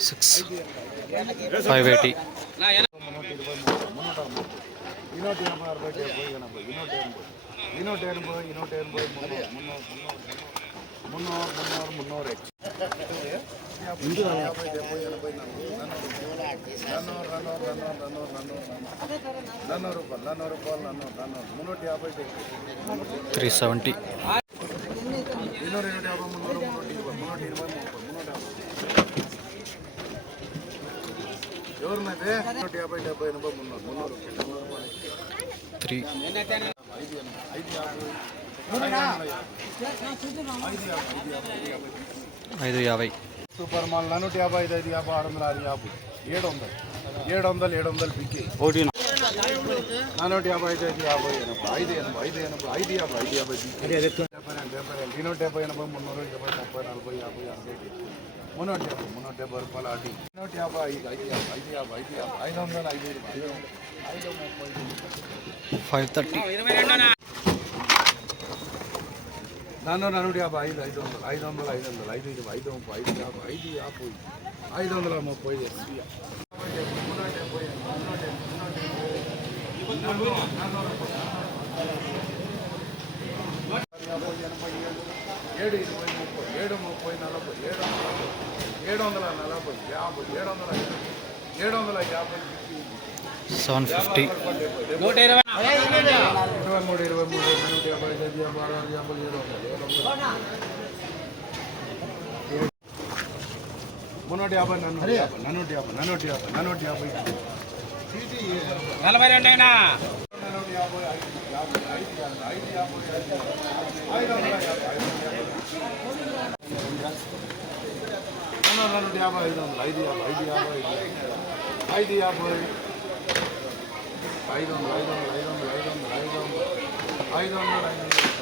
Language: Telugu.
సిక్స్ ఫైవ్ ఎయిటీ మున్నూట ఇరవై మూడు మున్నూట ముప్పై ఇనూట యాభై అరవై డెబ్బై ఎనభై ఇనూట ఎనభై ఇనూట ఎనభై ఇనూట ఎనభై మున్నూరు మున్నూరు మున్నూరు మున్నూరు మున్నూరు ఎక్స్ యాభై డెబ్బై ఎనభై నన్నూరు నన్నూరు నన్నూరు నన్నూరు నన్నూరు నన్నూరు రూపాయలు నన్నూరు రూపాయలు నన్నూరు నన్నూరు మున్నూట యాభై డెబ్బై త్రీ సెవెంటీ. ఇన్నూరు ఇరవై యాభై మున్నూరు మున్నూట ఇరవై మున్నూట ఇరవై ముప్పై మున్నూట యాభై నూట యాభై డెబ్బై ఎనభై మున్నూరు మున్నూరు మున్నూరు రూపాయలు త్రీ. ఐదు ఐదు యాభై ఐదు యాభై. ఐదు యాభై ఐదు యాభై ఐదు యాభై సూపర్ మాల్ నూట యాభై ఐదు ఐదు యాభై ఆరు వందల ఆరు యాభై ఏడు వందలు ఏడు వందలు ఏడు వందలు బిక్కి ఒకటి నానూట యాభై ఐదు ఐదు యాభై ఎనభై ఐదు ఎనభై ఐదు ఎనభై ఐదు యాభై ఐదు యాభై బిక్కి డెబ్బై రెండు డెబ్బై రెండు నూట డెబ్బై ఎనభై మున్నూరు ఇరవై ముప్పై నలభై యాభై అరవై మున్నూట డెబ్బై మున్నూట డెబ్బై రూపాయలు అటు నూట యాభై ఐదు ఐదు యాభై ఐదు యాభై ఐదు యాభై ఐదు వందలు ఐదు ఐదు ఐదు ముప్పై ఫైవ్ థర్టీ నాన్న నానూట యాభై ఐదు ఐదు వందలు ఐదు వందలు ఐదు వందలు ఐదు ఇరవై ఐదు ముప్పై ఐదు యాభై ఐదు యాభై ఐదు వందల ముప్పై ఏడు ఇరవై ముప్పై ఏడు ముప్పై నలభై ఏడు వందల ఏడు వందల నలభై యాభై ఏడు వందల ఏడు వందల యాభై సెవెన్ ఫిఫ్టీ. ఇరవై మూడు ఇరవై మూడు నూట యాభై ఐదు యాభై ఆరు యాభై ఏడు మున్నూట యాభై నన్నూట యాభై నన్నూట యాభై నన్నూట యాభై నన్నూట యాభై నలభై రెండు అయినా నన్నూట యాభై వందలు ఐదు యాభై ఐదు యాభై ఐదు యాభై. ఐదు వందలు ఐదు వందలు ఐదు వందలు ఐదు వందలు ఐదు వందలు ఐదు వందలు. ఐదు వందలు